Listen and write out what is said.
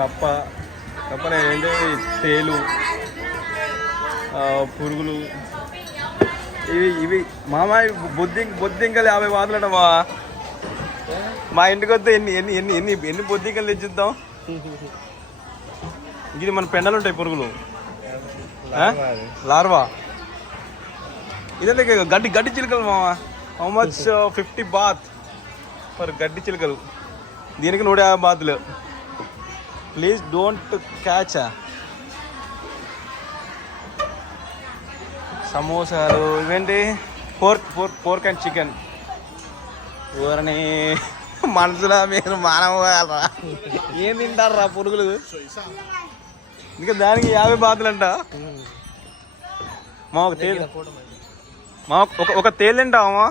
కప్పనే ఏంటి తేలు, పురుగులు, ఇవి మామ బొద్దింకలు 50 బాతులట మా ఇంటికి వస్తే ఎన్ని బొద్దింకలు తెచ్చిద్దాం. ఇది మన పెండలు ఉంటాయి పురుగులు, లార్వా. ఇదే గడ్డి చిలుకలు మామ. హౌ మచ్ 50 బాత్ ఫర్ గడ్డి చిలుకలు. దీనికి 150 బాతులు. Please don't catch. సమోసాలు ఇవేంటి, పోర్క్ అండ్ చికెన్. ఎవరని మనసులో మీరు మానవరా ఏం తింటారా పురుగులు. ఇంకా దానికి 50 బాతులంట. మా ఒక తేలు, మా ఒక తేలు తింటావా?